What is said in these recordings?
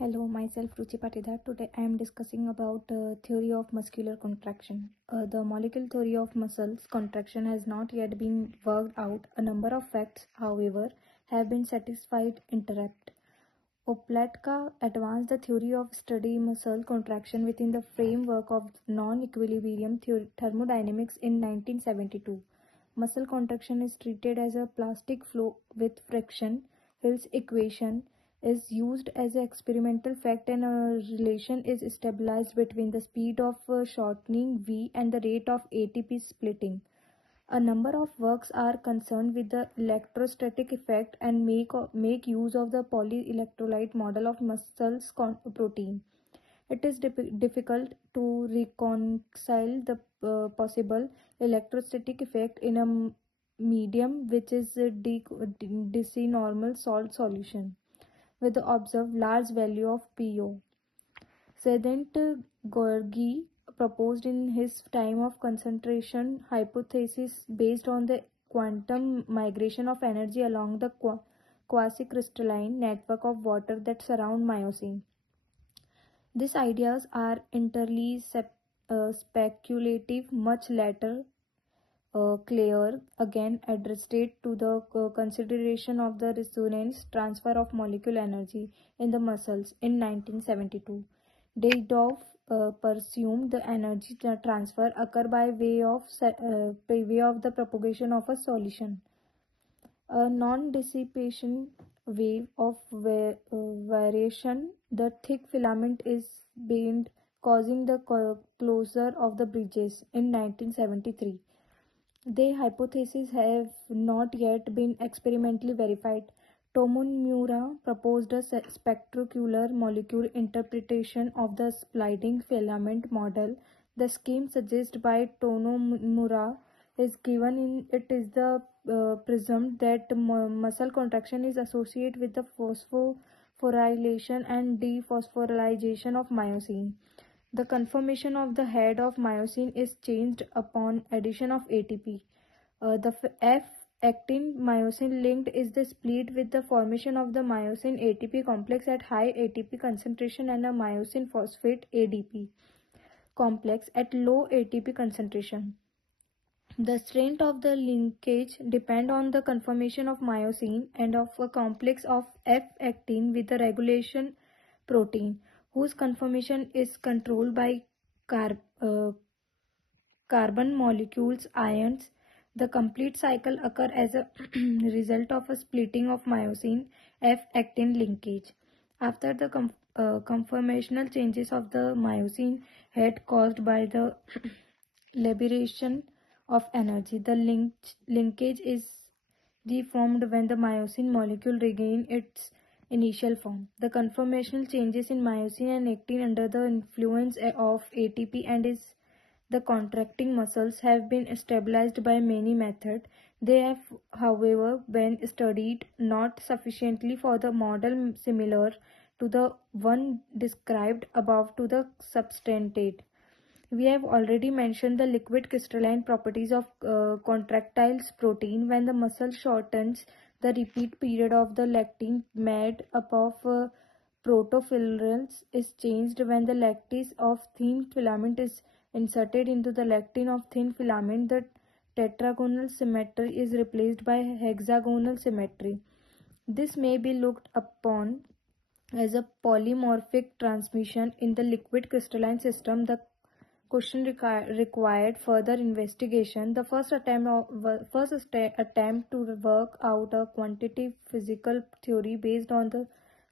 Hello, myself Ruchi. Today I am discussing about theory of muscular contraction. The molecular theory of muscles contraction has not yet been worked out. A number of facts, however, have been satisfied interrupt. Oplatka advanced the theory of study muscle contraction within the framework of non-equilibrium thermodynamics in 1972. Muscle contraction is treated as a plastic flow with friction. Hill's equation is used as an experimental fact, and a relation is stabilized between the speed of shortening V and the rate of ATP splitting. A number of works are concerned with the electrostatic effect and make use of the polyelectrolyte model of muscles protein. It is difficult to reconcile the possible electrostatic effect in a medium which is a normal salt solution with the observed large value of PO. Sedent Gorgi proposed in his time of concentration hypothesis based on the quantum migration of energy along the quasi-crystalline network of water that surround Miocene. These ideas are entirely speculative, much later Clare again addressed it to the consideration of the resonance transfer of molecular energy in the muscles in 1972. Daydorf presumed the energy transfer occur by way of the propagation of a solution. A non-dissipation wave of variation, the thick filament is bent, causing the closure of the bridges in 1973. The hypotheses have not yet been experimentally verified. Tomomura proposed a spectacular molecular interpretation of the sliding filament model. The scheme suggested by Tomomura is given in it is the presumed that muscle contraction is associated with the phosphorylation and dephosphorylation of myosin. The conformation of the head of myosin is changed upon addition of ATP. The F-actin myosin linked is the split with the formation of the myosin ATP complex at high ATP concentration and a myosin phosphate ADP complex at low ATP concentration. The strength of the linkage depend on the conformation of myosin and of a complex of F-actin with the regulation protein, whose conformation is controlled by carbon molecules ions. The complete cycle occurs as a result of a splitting of myosin F-actin linkage. After the conformational changes of the myosin head caused by the liberation of energy, the linkage is reformed when the myosin molecule regains its initial form. The conformational changes in myosin and actin under the influence of ATP and the contracting muscles have been stabilized by many methods. They have, however, been studied not sufficiently for the model similar to the one described above to the substantive. We have already mentioned the liquid crystalline properties of contractile protein. When the muscle shortens, the repeat period of the lectin made up of protofilaments is changed. When the lattice of thin filament is inserted into the lectin of thin filament, the tetragonal symmetry is replaced by hexagonal symmetry. This may be looked upon as a polymorphic transmission in the liquid crystalline system. The question required further investigation. The first attempt to work out a quantitative physical theory based on the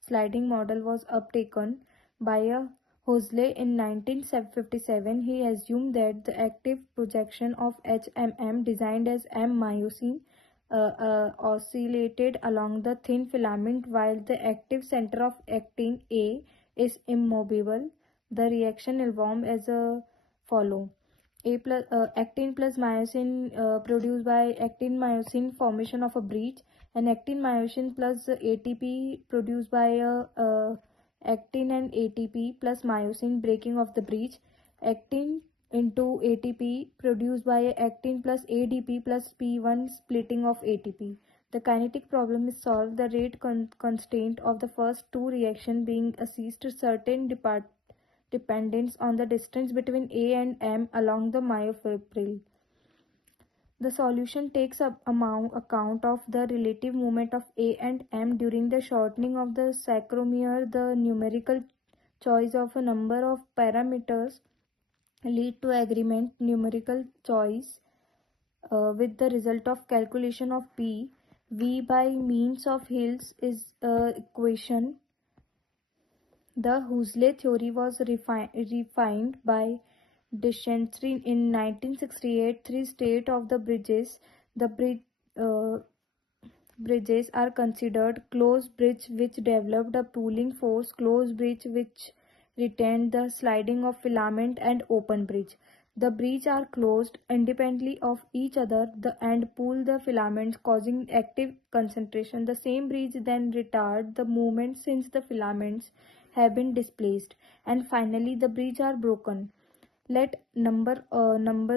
sliding model was uptaken by a Huxley in 1957. He assumed that the active projection of HMM designed as M myosin oscillated along the thin filament while the active center of actin A is immovable. The reaction evolved as a follow. Actin plus myosin produced by actin myosin formation of a breach, and actin myosin plus ATP produced by actin and ATP plus myosin breaking of the breach. Actin into ATP produced by actin plus ADP plus P1 splitting of ATP. The kinetic problem is solved, the rate constraint of the first two reactions being assessed certain dependence on the distance between A and M along the myofibril. The solution takes account of the relative movement of A and M during the shortening of the sarcomere. The numerical choice of a number of parameters lead to agreement. Numerical choice with the result of calculation of P. V by means of Hill's is equation. The Huxley theory was refined by Dictionary in 1968. Three states of the bridges. The uh, bridges are considered closed bridge which developed a pulling force, closed bridge which retained the sliding of filament, and open bridge. The bridges are closed independently of each other and pull the filaments, causing active concentration. The same bridge then retard the movement since the filaments have been displaced. And finally, the bridges are broken. Let number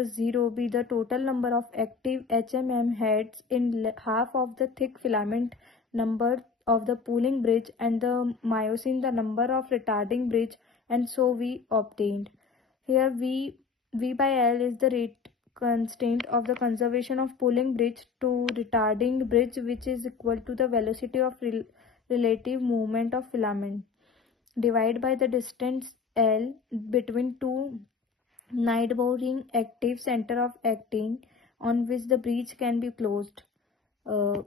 0 be the total number of active HMM heads in half of the thick filament number of the pulling bridge, and the myosin the number of retarding bridge, and so we obtained. Here V by L is the rate constant of the conservation of pulling bridge to retarding bridge, which is equal to the velocity of relative movement of filament divided by the distance L between two neighboring active center of actin on which the breach can be closed. Uh,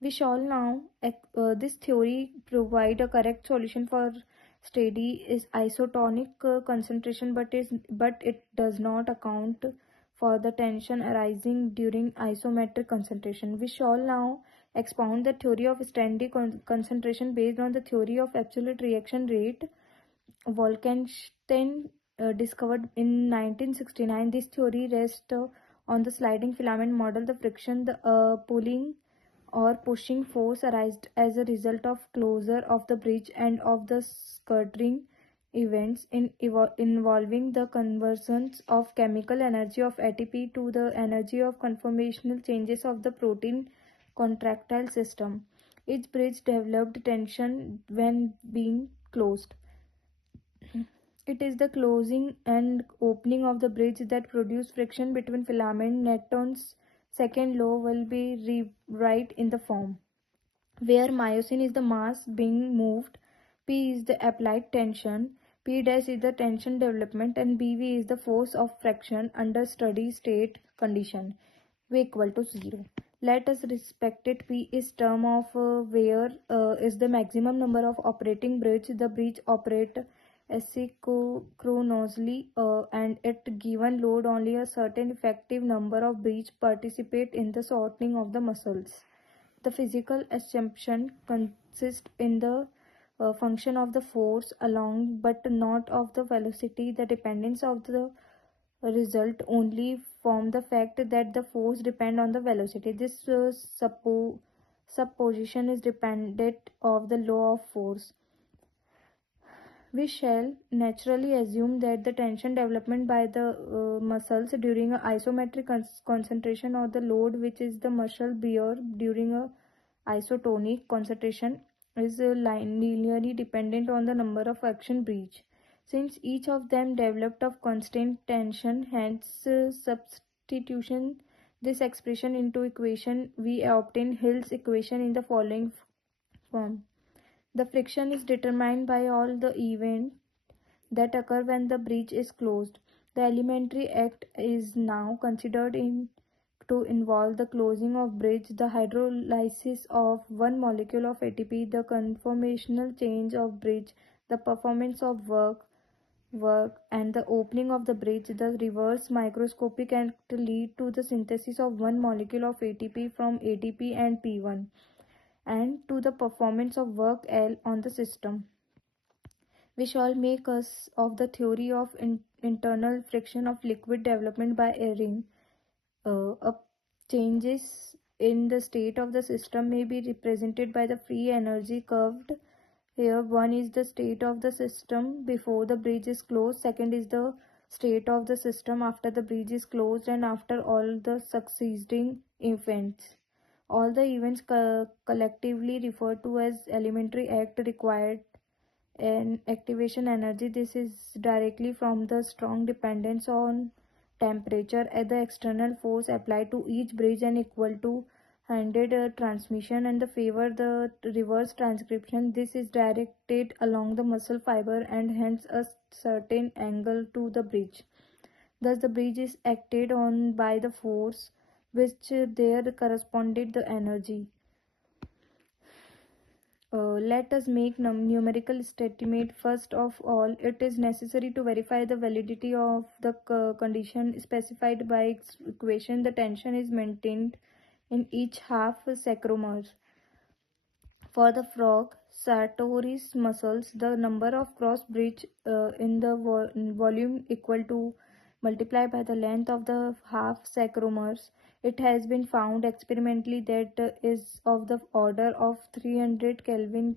we shall now this theory provide a correct solution for steady is isotonic concentration, but it does not account for the tension arising during isometric concentration. We shall now expound the theory of steady concentration based on the theory of absolute reaction rate. Wolkenstein discovered in 1969. This theory rests on the sliding filament model. The friction, the pulling or pushing force arised as a result of closure of the bridge and of the scattering events involving the conversions of chemical energy of ATP to the energy of conformational changes of the protein contractile system. Each bridge developed tension when being closed. It is the closing and opening of the bridge that produce friction between filament. Newton's second law will be rewrite in the form where myosin is the mass being moved, P is the applied tension, P dash is the tension development, and BV is the force of friction under steady state condition. V equal to 0. Let us respect it. P is term of where is the maximum number of operating bridge. The bridge operate asynchronously and at given load only a certain effective number of bridge participate in the shortening of the muscles. The physical assumption consists in the function of the force along but not of the velocity. The dependence of the result only from the fact that the force depend on the velocity. This supposition is dependent of the law of force. We shall naturally assume that the tension development by the muscles during a isometric concentration or the load which is the muscle bear during a isotonic concentration is linearly dependent on the number of action breach. Since each of them developed of constant tension, hence substitution this expression into equation, we obtain Hill's equation in the following form. The friction is determined by all the events that occur when the breach is closed. The elementary act is now considered to involve the closing of bridge, the hydrolysis of one molecule of ATP, the conformational change of bridge, the performance of work, and the opening of the bridge. The reverse microscopic act lead to the synthesis of one molecule of ATP from ATP and P1 and to the performance of work L on the system. We shall make us of the theory of internal friction of liquid development by airing. Changes in the state of the system may be represented by the free energy curved. Here, one is the state of the system before the bridge is closed. Second is the state of the system after the bridge is closed and after all the succeeding events. All the events collectively referred to as elementary act required an activation energy. This is directly from the strong dependence on temperature at the external force applied to each bridge and equal to handed transmission and the favor the reverse transcription. This is directed along the muscle fiber and hence a certain angle to the bridge. Thus the bridge is acted on by the force which there corresponded the energy. Let us make numerical estimate. First of all, it is necessary to verify the validity of the condition specified by equation. The tension is maintained in each half sacromer. For the frog sartorius muscles, the number of cross bridge in the volume equal to multiplied by the length of the half sacromers. It has been found experimentally that is of the order of 300 Kelvin.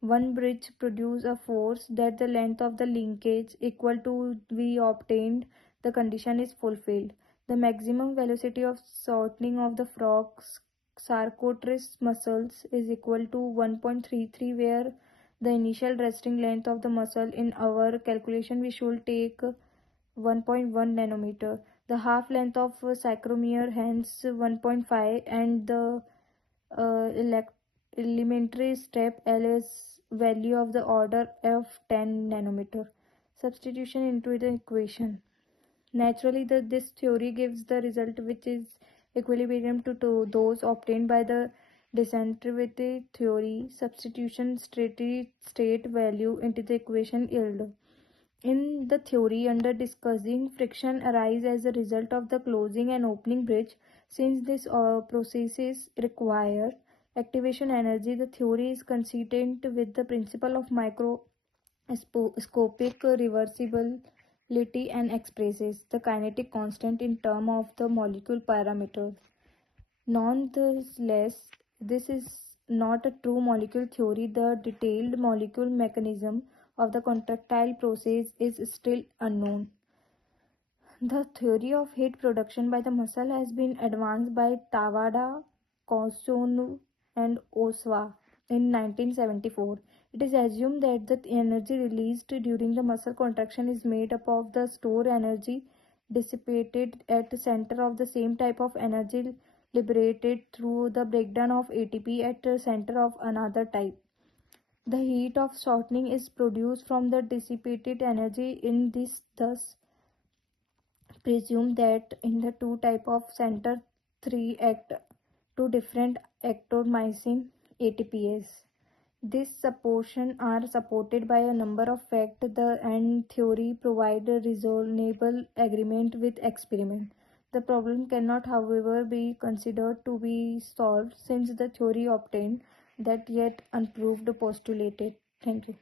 One bridge produces a force that the length of the linkage equal to V obtained. The condition is fulfilled. The maximum velocity of shortening of the frog's sarcotrius muscles is equal to 1.33, where the initial resting length of the muscle in our calculation we should take 1.1 nanometer. The half length of sacromere hence 1.5 and the elementary step L is value of the order of 10 nanometer. Substitution into the equation. Naturally, this theory gives the result which is equilibrium to those obtained by the disintegrative theory. Substitution state value into the equation yield. In the theory under discussing, friction arises as a result of the closing and opening bridge. Since these processes require activation energy, the theory is consistent with the principle of microscopic reversibility and expresses the kinetic constant in terms of the molecule parameters. Nonetheless, this is not a true molecule theory. The detailed molecule mechanism of the contractile process is still unknown. The theory of heat production by the muscle has been advanced by Tawada, Kosono, and Oswa in 1974. It is assumed that the energy released during the muscle contraction is made up of the stored energy dissipated at the center of the same type of energy liberated through the breakdown of ATP at the center of another type. The heat of shortening is produced from the dissipated energy in this, thus presume that in the two type of center 3 act two different ectomycin ATPase. This supposition are supported by a number of facts. The and theory provide a reasonable agreement with experiment. The problem cannot, however, be considered to be solved since the theory obtained that yet unproved postulated. Thank you.